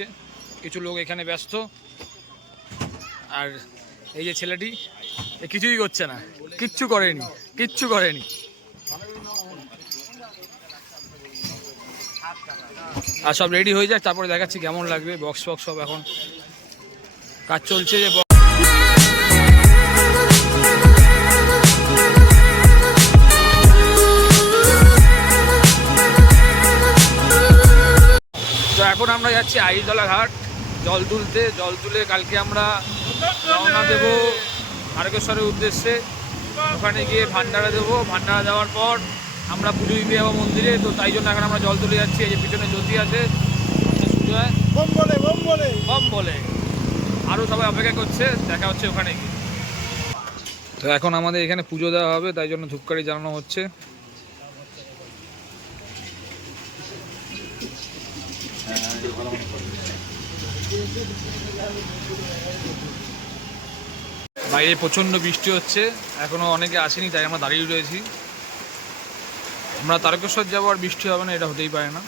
দিচ্ছে কিছু লোক এখানে ব্যস্ত। আর এই যে ছেলেটি, এ কিছুই করছে না। কিচ্ছু করেনি কিচ্ছু করেনি। আর সব রেডি হয়ে যায় তারপরে দেখাচ্ছি কেমন লাগবে। বক্স ফক্স সব এখন কাজ চলছে যে যাচ্ছি আইতলা ঘাট। জল তুলতে জল তুলে কালকে আমরা রওনা দেব তারকেশ্বরের উদ্দেশ্যে। ওখানে গিয়ে ভান্ডারা দেবো। ভান্ডারা দেওয়ার পর আমরা পুজো দিতে যাব মন্দিরে তো তাই জন্য এখন আমরা জল তুলে যাচ্ছি। এই যে পিছনে জ্যোতি আছে বলে বোম বলে আরও সবাই অপেক্ষা করছে দেখা হচ্ছে ওখানে গিয়ে। তো এখন আমাদের এখানে পুজো দেওয়া হবে তাই জন্য ধূপকাঠি জানানো হচ্ছে। বাইরে প্রচণ্ড বৃষ্টি হচ্ছে, এখনও অনেকে আসেনি, তাই আমরা দাঁড়িয়ে রয়েছি। আমরা তারকেশ্বর যাব আর বৃষ্টি হবে না, এটা হতেই পারে না।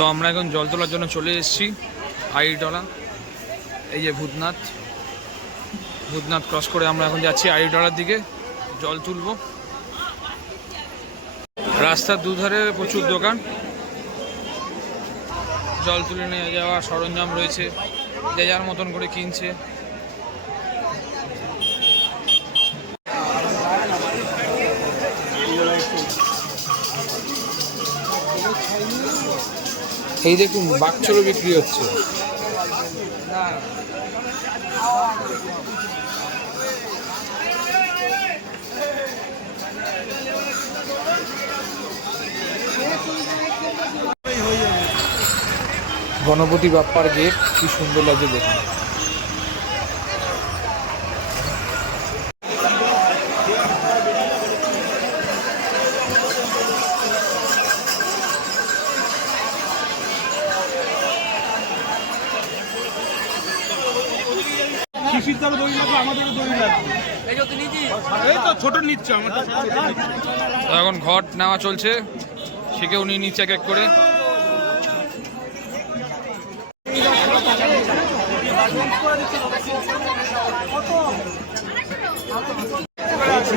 তো আমরা এখন জল তোলার জন্য চলে এসেছি, আইডলা, এই যে ভূতনাথ। ভূতনাথ ক্রস করে আমরা এখন যাচ্ছি আইডলার দিকে, জল তুলব। রাস্তার দুধারে প্রচুর দোকান। জল তুলে নিয়ে যাওয়া সরঞ্জাম রয়েছে, যে যার মতন করে কিনছে। এই দেখুন বাক্সর বিক্রি হচ্ছে। গণপতি বাপ্পার গেট কি সুন্দর লাগছে দেখুন। দই লাগবে আমাদেরও দই লাগবে। এই তো ছোট নিচ্ছে আমাদের এখন ঘট নেওয়া চলছে। সেকেও নিয়ে নিচে এক এক করে।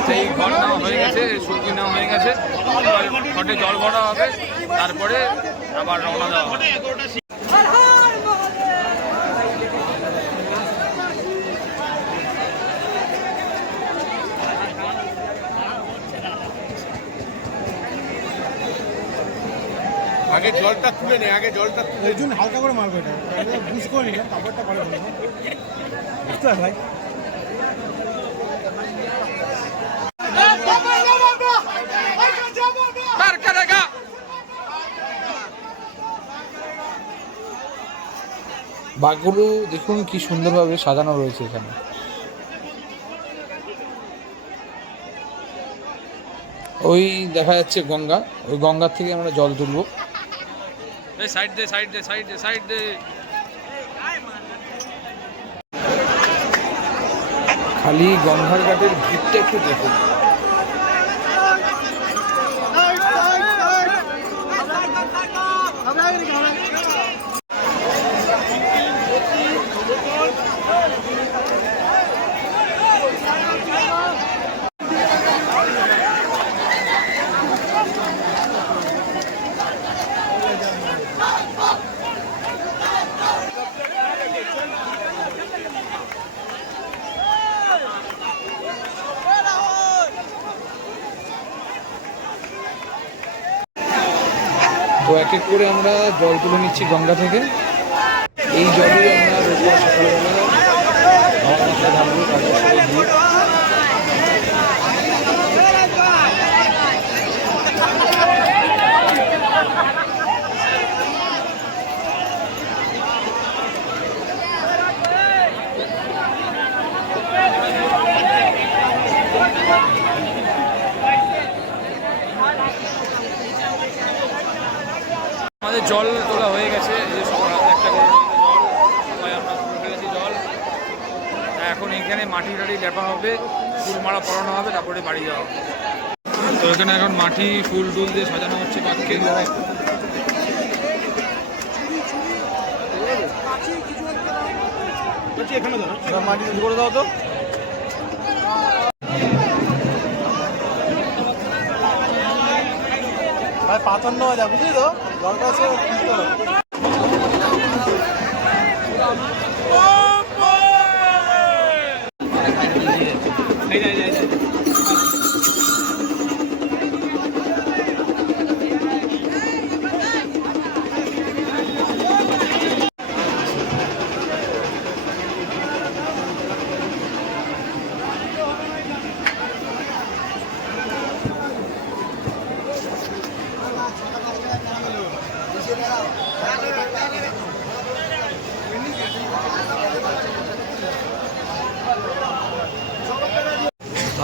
সেই ঘট নেওয়া হয়ে গেছে সবজি নেওয়া হয়ে গেছে। ঘটে জল ভরা হবে তারপরে আবার রওনা দেওয়া হবে। আগে জলটা তুলে নে আগে জলটা তুলে অর্জুন হালকা করে মারবে এটা। বুঝ করে নিলে কাপড়টা করে ফেলব বুঝতে ভাই? বাঘগুলো দেখুন কি সুন্দরভাবে সাজানো রয়েছে এখানে। ওই দেখা যাচ্ছে গঙ্গা ওই গঙ্গার থেকে আমরা জল তুলবো। সাইড দে সাইড দে সাইড দে সাইড দে। খালি গঙ্গার ঘাটের ভিড়টা একটু দেখুন। এক এক করে আমরা জল তুলে নিচ্ছি গঙ্গা থেকে। এই জলই আমরা রোজগার সকালবেলা জল তোলা হয়ে গেছে যে সবার হাতে একটা করে জল, সবাই আমরা তুলে ফেলেছি জল। এখন এখানে মাটি টাটি লেপা হবে ফুল মারা পরানো হবে, তারপরে বাড়ি যাওয়া হবে। তো এখানে এখন মাটি, ফুল টুল দিয়ে সাজানো হচ্ছে পাখকে। মাটি করে দাও তো ভাই, পাথর নয় যা বুঝলি তো? দরকার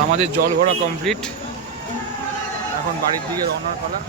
আমাদের জল ভরা কমপ্লিট এখন বাড়ির দিকে রওনার পালা।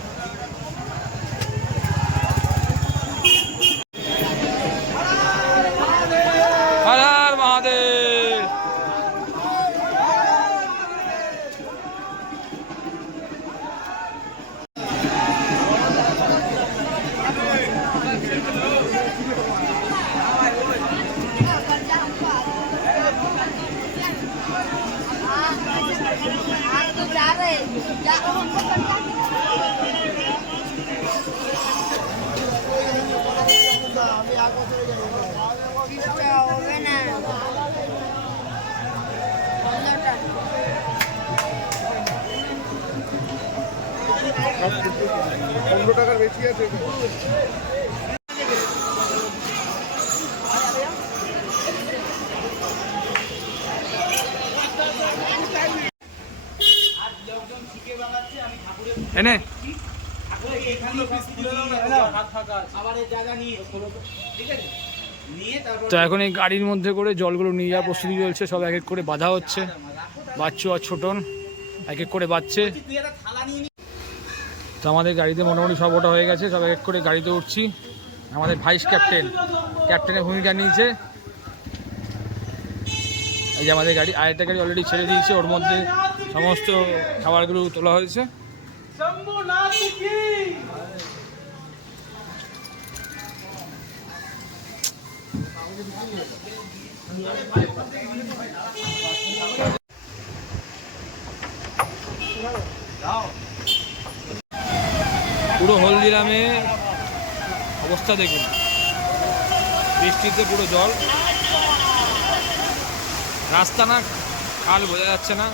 পনেরো টাকার বেশি আছে। এনে তো এখন এই গাড়ির মধ্যে করে জলগুলো নিয়ে যাওয়ার প্রস্তুতি চলছে, সব এক এক করে বাঁধা হচ্ছে। বাচ্চু আর ছোটন এক এক করে বাচ্চে। তো আমাদের গাড়িতে মোটামুটি সব ওটা হয়ে গেছে, সব এক করে গাড়িতে উঠছি। আমাদের ভাইস ক্যাপ্টেন ক্যাপ্টেনের ভূমিকা নিয়েছে। এই যে আমাদের গাড়ি, আরেকটা গাড়ি অলরেডি ছেড়ে দিয়েছে, ওর মধ্যে সমস্ত খাবারগুলো তোলা হয়েছে। পুরো হলদিরামে অবস্থা দেখুন। বৃষ্টিতে পুরো জল। রাস্তা না, খাল বোঝা যাচ্ছে না।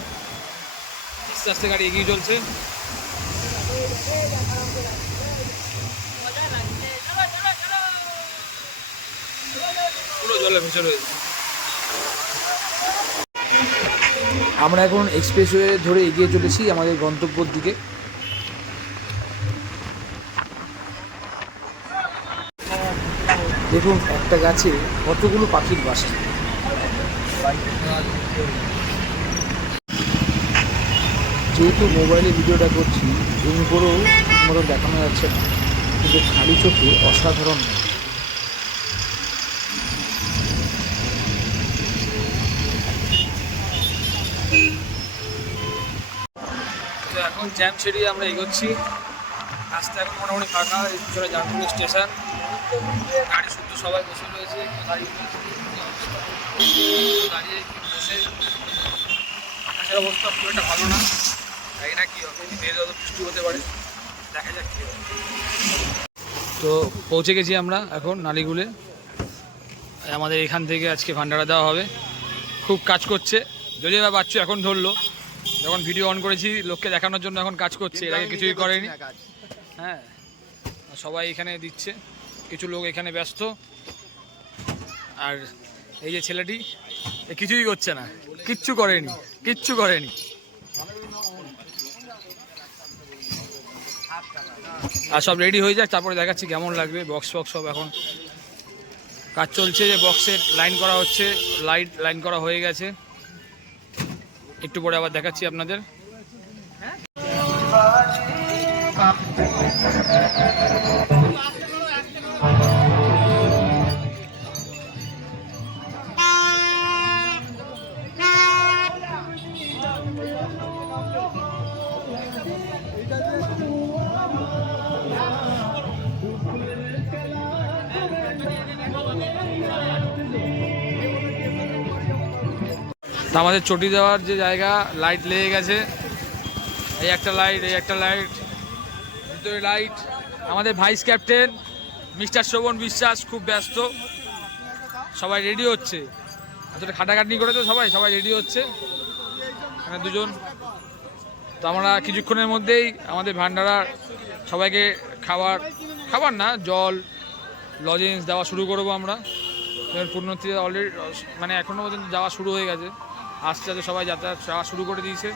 আস্তে আস্তে গাড়ি এগিয়ে চলছে। পুরো আমরা এখন এক্সপ্রেসওয়ে ধরে এগিয়ে চলেছি আমাদের গন্তব্যর দিকে। দেখুন, একটা গাছে কতগুলো পাখির বাসা। যেহেতু মোবাইলে ভিডিওটা করছি, জুম করেও মতো দেখানো যাচ্ছে না। কিন্তু খালি চোখে অসাধারণ। তো এখন জ্যাম ছেড়িয়ে আমরা এগোচ্ছি। রাস্তা এখন মোটামুটি ফাঁকা পিছনে স্টেশন। গাড়ি শুদ্ধ সবাই বসে রয়েছে দাঁড়িয়ে দাঁড়িয়ে বসে। আকাশের অবস্থা খুব একটা ভালো না জানি না কী হবে মেয়ের যত বৃষ্টি হতে পারে দেখা যাক কী হবে তো পৌঁছে গেছি আমরা এখন নালিগুলে। আমাদের এখান থেকে আজকে ভান্ডারা দেওয়া হবে। খুব কাজ করছে। যদিও বা বাচ্চু এখন ধরলো যখন ভিডিও অন করেছি লোককে দেখানোর জন্য এখন কাজ করছে এর আগে কিছুই করেনি। হ্যাঁ সবাই এখানে দিচ্ছে। কিছু লোক এখানে ব্যস্ত। আর এই যে ছেলেটি কিছুই করছে না। কিচ্ছু করেনি কিচ্ছু করেনি। আর সব রেডি হয়ে যাক, তারপরে দেখাচ্ছি কেমন লাগবে। বক্স বক্স সব এখন কাজ চলছে যে বক্সের লাইন করা হচ্ছে লাইট লাইন করা হয়ে গেছে। একটু পরে আবার দেখাচ্ছি আপনাদের। তা আমাদের চটি দেওয়ার যে জায়গা লাইট লেগে গেছে। এই একটা লাইট এই একটা লাইট ভিতরে লাইট আমাদের ভাইস ক্যাপ্টেন মিস্টার শোভন বিশ্বাস খুব ব্যস্ত। সবাই রেডি হচ্ছে। আসলে খাটাখাটনি করে তো সবাই সবাই রেডি হচ্ছে। এখানে দুজন। তো আমরা কিছুক্ষণের মধ্যেই আমাদের ভান্ডারা সবাইকে খাবার খাবার না, জল লজেন্স দেওয়া শুরু করব আমরা। পূর্ণতি অলরেডি মানে এখনও পর্যন্ত যাওয়া শুরু হয়ে গেছে। আস্তে আস্তে সবাই যাতায়াত শুরু করে দিয়েছে।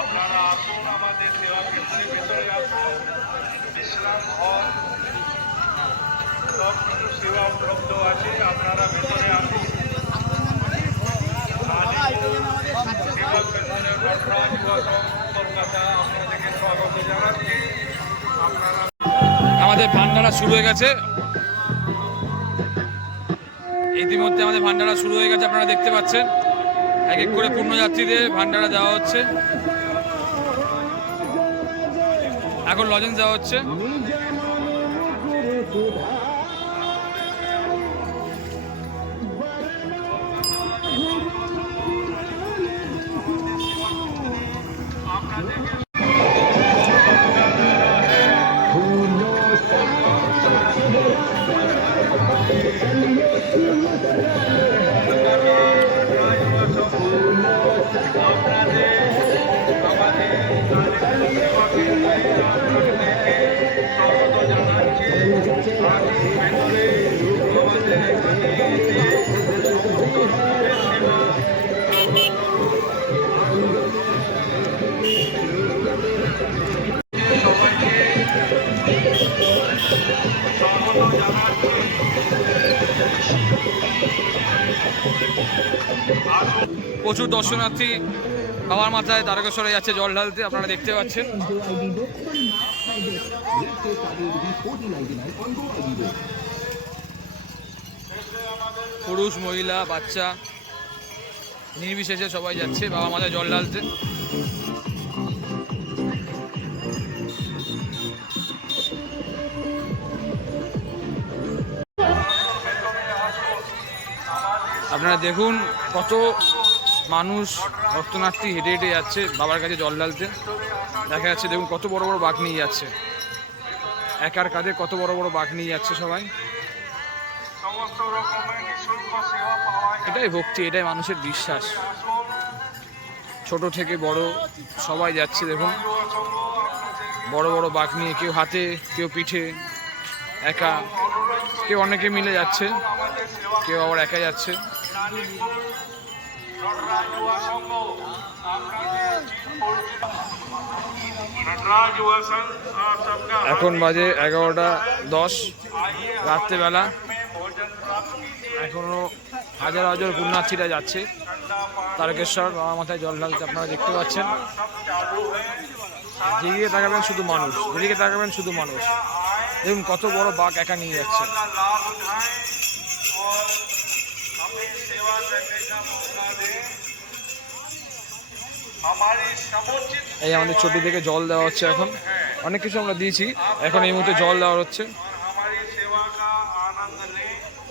আপনারা আসুন, আমাদের সেবা কেন্দ্রের ভেতরে আসুন। বিশ্রাম ঘর সব কিছু সেবা উপলব্ধ আছে, আপনারা ভেতরে আসুন। আমাদের ভান্ডারা শুরু হয়ে গেছে। ইতিমধ্যে আমাদের ভান্ডারা শুরু হয়ে গেছে, আপনারা দেখতে পাচ্ছেন। এক এক করে পূর্ণযাত্রীদের ভান্ডারা দেওয়া হচ্ছে। এখন লজেন্স দেওয়া হচ্ছে। প্রচুর দর্শনার্থী বাবার মাথায় দ্বারকেশ্বরে যাচ্ছে জল ঢালতে, আপনারা দেখতে পাচ্ছেন। পুরুষ, মহিলা, বাচ্চা, নির্বিশেষে সবাই যাচ্ছে, বাবা মাথায় জল ঢালতে। আপনারা দেখুন কত মানুষ রক্তনার্থী হেঁটে হেঁটে যাচ্ছে বাবার কাছে জল ঢালতে। দেখা যাচ্ছে, দেখুন কত বড় বড় বাঘ নিয়ে যাচ্ছে। একার কাঁধে কত বড় বড় বাঘ নিয়ে যাচ্ছে সবাই। এটাই ভক্তি, এটাই মানুষের বিশ্বাস। ছোট থেকে বড় সবাই যাচ্ছে, দেখুন। বড় বড় বাঘ নিয়ে কেউ হাতে, কেউ পিঠে, একা। কেউ অনেকে মিলে যাচ্ছে, কেউ আবার একা যাচ্ছে। এখন বাজে এগারোটা দশ, রাত্রেবেলা। এখনও হাজার হাজার পুণ্যার্থীরা যাচ্ছে। তারকেশ্বর বাবা মাথায় জল ঢালতে আপনারা দেখতে পাচ্ছেন। যেদিকে তাকাবেন শুধু মানুষ, যেদিকে তাকাবেন শুধু মানুষ। দেখুন কত বড় বাঘ একা নিয়ে যাচ্ছে। এই আমাদের ছবি থেকে জল দেওয়া হচ্ছে এখন। অনেক কিছু আমরা দিয়েছি। এখন এই মুহূর্তে জল দেওয়া হচ্ছে।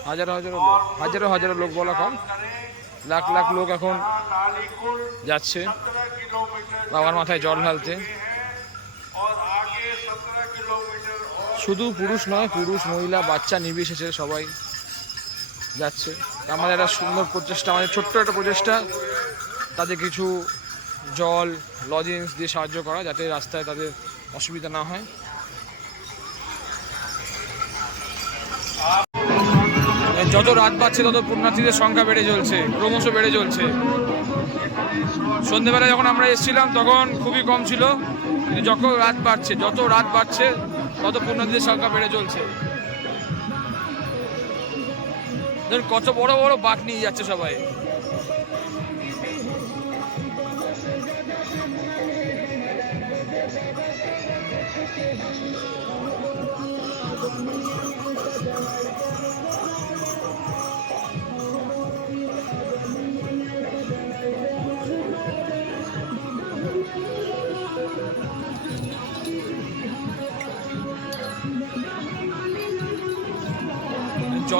হাজারো হাজারো লোক। হাজারো হাজারো লোক বলা কম। লাখ লাখ লোক এখন যাচ্ছে। বাবার মাথায় জল ঢালছে শুধু পুরুষ নয়, পুরুষ, মহিলা, বাচ্চা নির্বিশেষে সবাই যাচ্ছে। আমাদের একটা সুন্দর প্রচেষ্টা, আমাদের ছোট্ট একটা প্রচেষ্টা। তাদের কিছু জল লজেন্স দিয়ে সাহায্য করা যাতে রাস্তায় তাদের অসুবিধা না হয়। যত রাত বাড়ছে, তত পুণ্যার্থীদের সংখ্যা বেড়ে চলছে, ক্রমশ বেড়ে চলছে। সন্ধেবেলা যখন আমরা এসেছিলাম, তখন খুবই কম ছিল, কিন্তু যত রাত বাড়ছে, যত রাত বাড়ছে, তত পুণ্যার্থীদের সংখ্যা বেড়ে চলছে। কত বড় বড় বাঘ নিয়ে যাচ্ছে সবাই।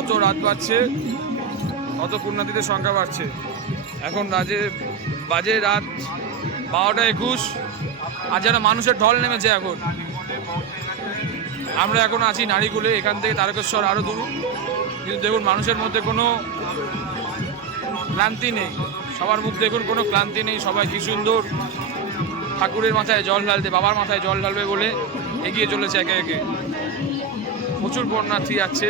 যত রাত বাড়ছে তত পুণ্যার্থীদের সংখ্যা বাড়ছে? এখন রাজে বাজে রাত বারোটা একুশ। আর যেন মানুষের ঢল নেমেছে এখন, আমরা এখন আছি নারীকুলে, এখান থেকে তারকেশ্বর আরও দূর। কিন্তু দেখুন, মানুষের মধ্যে কোনো ক্লান্তি নেই। সবার মুখ দেখুন, কোনো ক্লান্তি নেই। সবাই কি সুন্দর। ঠাকুরের মাথায় জল ঢালতে, বাবার মাথায় জল ঢালবে বলে এগিয়ে চলেছে একে একে। প্রচুর বন্যার্থী যাচ্ছে।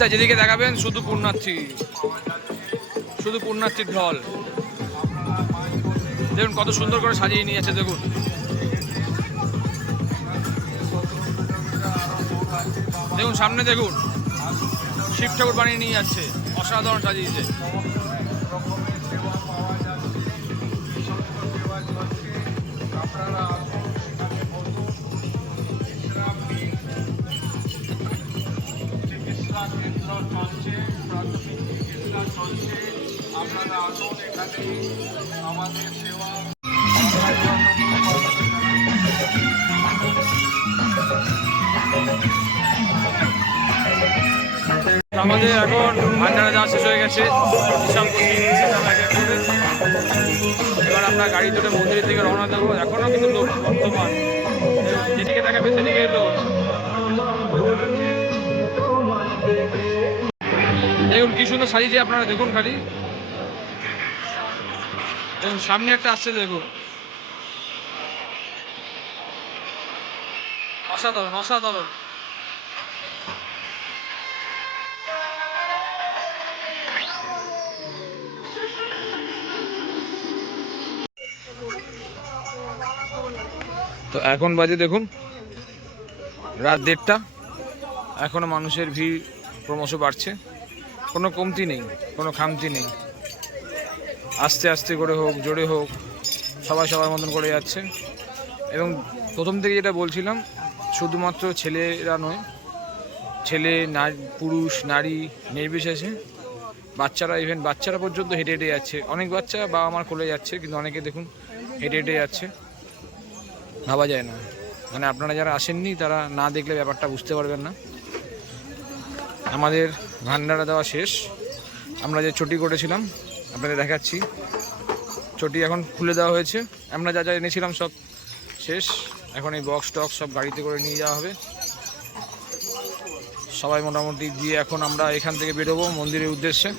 রাস্তায় যেদিকে দেখাবেন, শুধু পুণ্যার্থী শুধু পুণ্যার্থীর ঢল। দেখুন কত সুন্দর করে সাজিয়ে নিয়েছে, দেখুন। দেখুন, সামনে দেখুন। শিব ঠাকুর বানিয়ে নিয়ে যাচ্ছে। অসাধারণ সাজিয়েছে। আমাদের এখন ভান্ডারা যাওয়া শেষ হয়ে গেছে। এবার আমরা গাড়ি ধরে মন্দিরের দিকে রওনা দেবো। এখনও কিন্তু লোক বর্তমান। যেদিকে দেখাবে সেদিকে লোক। দেখুন কি সুন্দর সাজিয়েছে আপনারা, দেখুন খালি। সামনে একটা আসছে দেখুন অসাধারণ অসাধারণ। তো এখন বাজে, দেখুন, রাত দেড়টা। এখনও মানুষের ভিড় ক্রমশ বাড়ছে। কোনো কমতি নেই, কোনো খামতি নেই। আস্তে আস্তে করে হোক, জোরে হোক, সবাই সবার মতন করে যাচ্ছে। এবং প্রথম থেকে যেটা বলছিলাম, শুধুমাত্র ছেলেরা নয়, ছেলে পুরুষ, নারী, নির্বিশেষে বাচ্চারা ইভেন বাচ্চারা পর্যন্ত হেঁটে হেঁটে যাচ্ছে। অনেক বাচ্চা বাবা মার কোলে যাচ্ছে, কিন্তু অনেকে দেখুন হেঁটে হেঁটে যাচ্ছে। ভাবা যায় না। মানে আপনারা যারা আসেননি, তারা না দেখলে ব্যাপারটা বুঝতে পারবেন না। আমাদের ভান্ডারা দেওয়া শেষ। আমরা যে চটি করেছিলাম আপনাদের দেখাচ্ছি। চটি এখন খুলে দেওয়া হয়েছে। আমরা যা যা এনেছিলাম সব শেষ। এখন এই বক্স টক্স সব গাড়িতে করে নিয়ে যাওয়া হবে। সবাই মোটামুটি গিয়ে এখন আমরা এখান থেকে বেরোবো মন্দিরের উদ্দেশ্যে।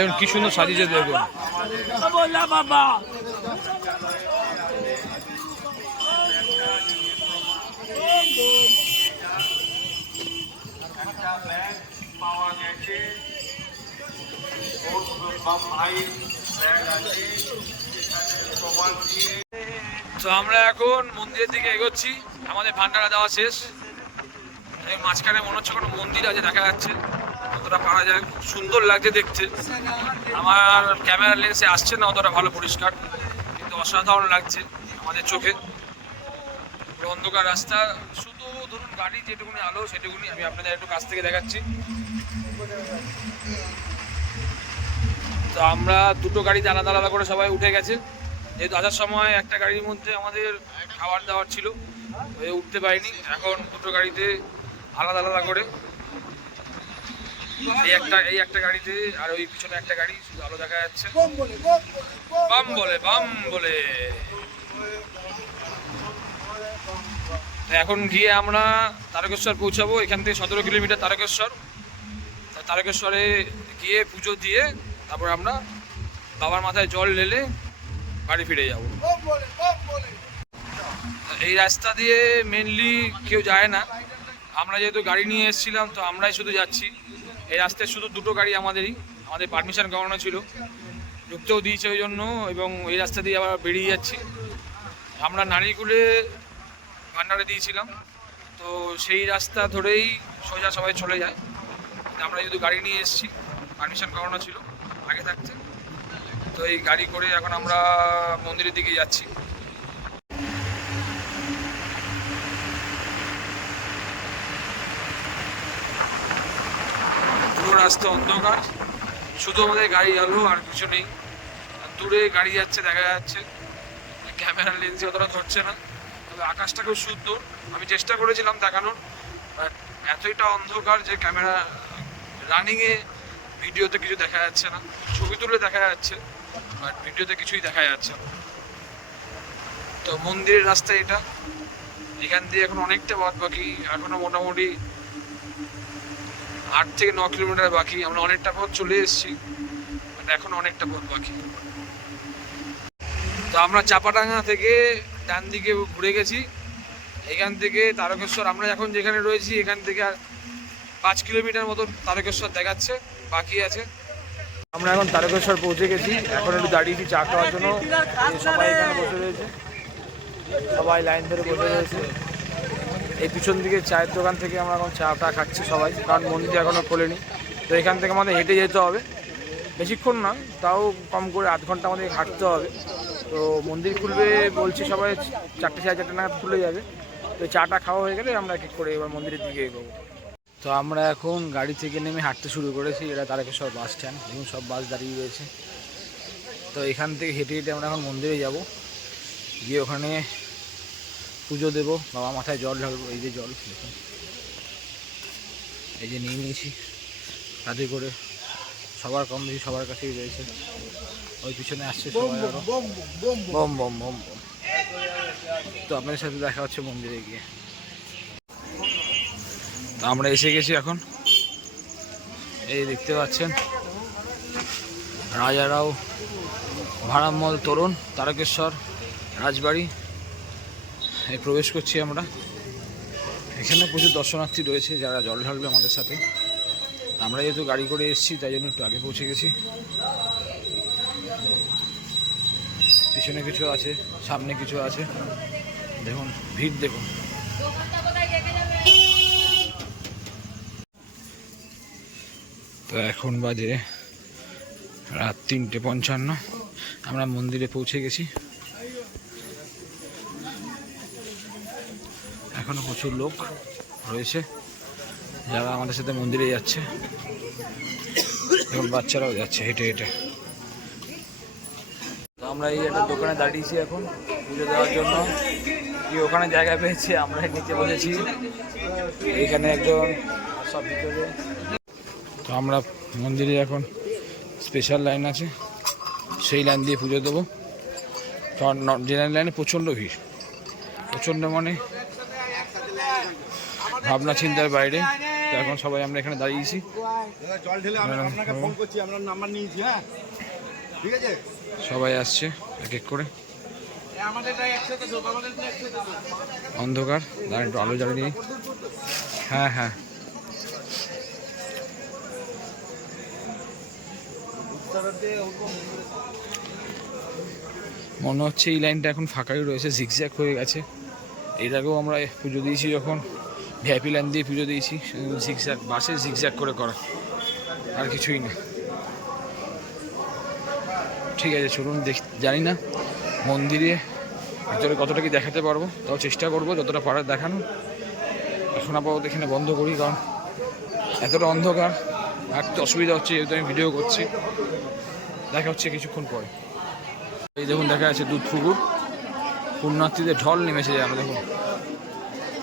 দেখুন, কি সুন্দর সাজিয়েছে, দেখুন। তো আমরা এখন মন্দিরের দিকে এগোচ্ছি। আমাদের ভান্ডারা দেওয়া শেষ। মাঝখানে মনে হচ্ছে কোনো মন্দির আছে, দেখা যাচ্ছে। অতটা পারা যায়, খুব সুন্দর লাগছে দেখতে। আমার ক্যামেরা লেন্সে আসছে না অতটা ভালো পরিষ্কার, কিন্তু অসাধারণ লাগছে আমাদের চোখে। অন্ধকার রাস্তা, শুধু ধরুন গাড়ি যেটুকুনি আলো, সেটুকুনি আমি আপনাদের একটু কাছ থেকে দেখাচ্ছি। তো আমরা দুটো গাড়িতে আলাদা আলাদা করে সবাই উঠে গেছে। যেহেতু আসার সময় একটা গাড়ির মধ্যে আমাদের খাবার দাবার ছিল উঠতে পারিনি। এখন দুটো গাড়িতে আলাদা আলাদা করে এই একটা এই একটা গাড়িতে, আর ওই পিছনে একটা গাড়ি, শুধু আলো দেখা যাচ্ছে। বাম বলে বাম বলে এখন গিয়ে আমরা তারকেশ্বর পৌঁছাবো। এখান থেকে সতেরো কিলোমিটার তারকেশ্বর। তারকেশ্বরে গিয়ে পুজো দিয়ে তারপর আমরা বাবার মাথায় জল ঢেলে বাড়ি ফিরে যাব। এই রাস্তা দিয়ে মেনলি কেউ যায় না। আমরা যেহেতু গাড়ি নিয়ে এসেছিলাম, তো আমরাই শুধু যাচ্ছি। এই রাস্তায় শুধু দুটো গাড়ি আমাদেরই, আমাদের পারমিশন করানো ছিল। ঢুকতেও দিয়েছে ওই জন্য এবং এই রাস্তা দিয়ে আবার বেরিয়ে যাচ্ছি। আমরা নারীকুলে ভান্ডারে দিয়েছিলাম। তো সেই রাস্তা ধরেই সোজা সবাই চলে যায়। আমরা যেহেতু গাড়ি নিয়ে এসেছি পারমিশন করানো ছিল, আগে থাকতে। তো এই গাড়ি করে এখন আমরা মন্দিরের দিকে যাচ্ছি। পুরো রাস্তা অন্ধকার। শুধু আমাদের গাড়ি আলো, আর কিছু নেই। দূরে গাড়ি যাচ্ছে, দেখা যাচ্ছে। ক্যামেরার লেন্সে অতটা ধরছে না। তবে আকাশটা খুব সুন্দর আমি চেষ্টা করেছিলাম দেখানোর, বাট এতটা অন্ধকার যে ক্যামেরা রানিংয়ে ভিডিওতে কিছু দেখা যাচ্ছে না। ছবি তুলে দেখা যাচ্ছে, বাট ভিডিওতে কিছুই দেখা যাচ্ছে না। তো মন্দিরের রাস্তা এটা। এখান দিয়ে এখন অনেকটা বাদ বাকি এখনও মোটামুটি আট থেকে ন কিলোমিটার বাকি। আমরা অনেকটা পথ চলে এসেছি এখন অনেকটা পথ বাকি। তো আমরা চাপাডাঙ্গা থেকে ডান দিকে ঘুরে গেছি। এখান থেকে তারকেশ্বর, আমরা এখন যেখানে রয়েছি, এখান থেকে আর পাঁচ কিলোমিটার মতো তারকেশ্বর দেখাচ্ছে, বাকি আছে। আমরা এখন তারকেশ্বর পৌঁছে গেছি। এখন একটু দাঁড়িয়েছি চা খাওয়ার জন্য। সবাই এখানে বসে রয়েছে। সবাই লাইন ধরে বসে রয়েছে। এই পিছন দিকে চায়ের দোকান থেকে আমরা এখন চাটা খাচ্ছি সবাই, কারণ মন্দির এখনও খোলেনি। তো এখান থেকে আমাদের হেঁটে যেতে হবে। বেশিক্ষণ না, তাও কম করে আধ ঘণ্টা আমাদের হাঁটতে হবে। তো মন্দির খুলবে বলছি সবাই, চারটে সাড়ে চারটে নাগাদ খুলে যাবে। তো চাটা খাওয়া হয়ে গেলে আমরা এক এক করে এবার মন্দিরের দিকে এগোবো। তো আমরা এখন গাড়ি থেকে নেমে হাঁটতে শুরু করেছি। এটা তারকেশ্বর বাস স্ট্যান্ড এবং সব বাস দাঁড়িয়ে রয়েছে। তো এখান থেকে হেঁটে হেঁটে আমরা এখন মন্দিরে যাব। গিয়ে ওখানে পুজো দেবো। বাবা মাথায় জল ঢালবো এই যে জল দেখুন এই যে নিয়ে নিয়েছি। তাতে করে সবার কম বেশি সবার কাছেই রয়েছে। ওই পিছনে আসছে সবাই বম বম বম বম। তো আপনাদের সাথে দেখা হচ্ছে মন্দিরে গিয়ে। তো আমরা এসে গেছি এখন। এই দেখতে পাচ্ছেন রাজারাও ভাড়ামল তরুণ তারকেশ্বর রাজবাড়ি প্রবেশ করছি আমরা। এখানে প্রচুর দর্শনার্থী রয়েছে যারা জল ঢালবে আমাদের সাথে। আমরা যেহেতু গাড়ি করে এসেছি, তাই জন্য একটু আগে পৌঁছে গেছি। পিছনে কিছু আছে, সামনে কিছু আছে। দেখুন, ভিড় দেখুন। তো এখন বাজে রাত তিনটে পঞ্চান্ন। আমরা মন্দিরে পৌঁছে গেছি এখনও প্রচুর লোক রয়েছে যারা আমাদের সাথে মন্দিরে যাচ্ছে এখন বাচ্চারাও যাচ্ছে হেঁটে হেঁটে। তো আমরা এই একটা দোকানে দাঁড়িয়েছি এখন পুজো দেওয়ার জন্য। কি ওখানে জায়গা পেয়েছে আমরা নিচে বসেছি। এইখানে একজন সব ভিতরে। তো আমরা মন্দিরে এখন স্পেশাল লাইন আছে। সেই লাইন দিয়ে পুজো দেবো। কারণ জেনারেল লাইনে প্রচণ্ড ভিড়। প্রচণ্ড মানে ভাবনা চিন্তার বাইরে। তো এখন সবাই আমরা এখানে দাঁড়িয়েছি। জল ঢেলে আমি আপনাকে ফোন করছি আমরা নাম্বার নিয়েছি হ্যাঁ? ঠিক আছে? সবাই আসছে এক এক করে। অন্ধকার একটু আলো জ্বালিয়ে নিই। হ্যাঁ হ্যাঁ। মনে হচ্ছে এই লাইনটা এখন ফাঁকাই রয়েছে জিগজ্যাগ হয়ে গেছে। এর আগেও আমরা পুজো দিয়েছি যখন। ভিআইপি লাইন দিয়ে পুজো দিয়েছি। জিগজ্যাগ বাসে জিগজ্যাগ করে করা। আর কিছুই না। ঠিক আছে, চলুন দেখ, জানি না মন্দিরে ভিতরে কতটা কি দেখাতে পারব, তাও চেষ্টা করব যতটা পারার দেখানো। এখন আপাতত এখানে বন্ধ করি, কারণ এতটা অন্ধকার হাঁটতে অসুবিধা হচ্ছে, যেহেতু আমি ভিডিও করছি। দেখা হচ্ছে কিছুক্ষণ পরে। এই দেখুন, দেখা যাচ্ছে দুধ পুকুর। পুণ্যার্থীদের ঢল নেমেছে যেন, দেখুন।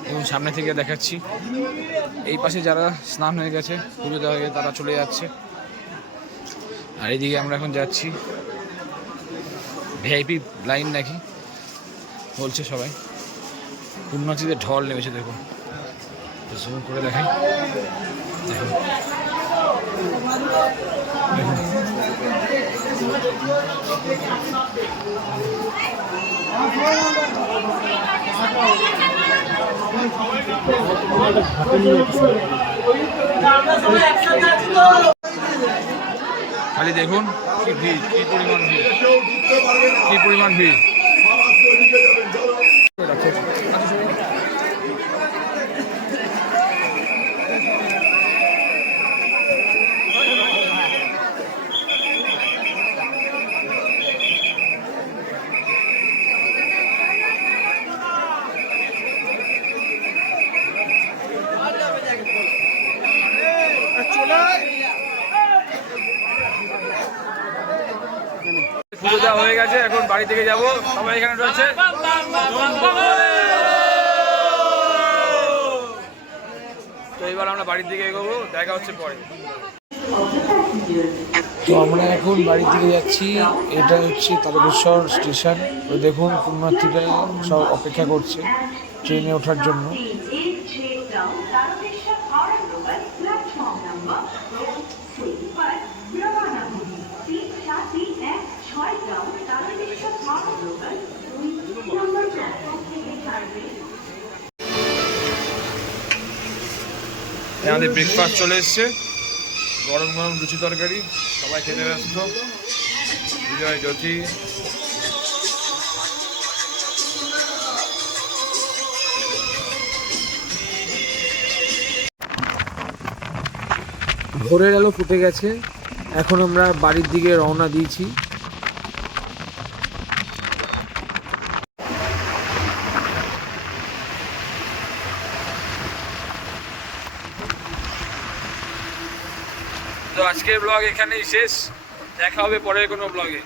এবং সামনে থেকে দেখাচ্ছি। এই পাশে যারা স্নান হয়ে গেছে, পুজো দেওয়া হয়ে তারা চলে যাচ্ছে। আর এইদিকে আমরা এখন যাচ্ছি। ভিআইপি লাইন নাকি? বলছে সবাই। পুণ্যার্থীদের ঢল নেমেছে দেখুন জুম করে দেখাই। দেখুন খালি দেখুন কি ভিড় কি পরিমাণ ভিড়। কি পরিমাণ ভিড় পুজো দেওয়া হয়ে গেছে এখন বাড়ি থেকে যাব। সবাই এখানে রয়েছে। তো এবার আমরা বাড়ির দিকে এগোবো। দেখা হচ্ছে পরে। তো আমরা এখন বাড়ির দিকে যাচ্ছি। এটা হচ্ছে তারকেশ্বর স্টেশন। দেখুন পুণ্যার্থীরা সব অপেক্ষা করছে ট্রেনে ওঠার জন্য। আমাদের ব্রেকফাস্ট চলে এসছে। গরম গরম লুচি তরকারি, সবাই খেতে ব্যস্ত। বিজয়, জ্যোতি। ভোরের আলো ফুটে গেছে। এখন আমরা বাড়ির দিকে রওনা দিয়েছি তো আজকের ব্লগ এখানেই শেষ। দেখা হবে পরের কোনো ব্লগে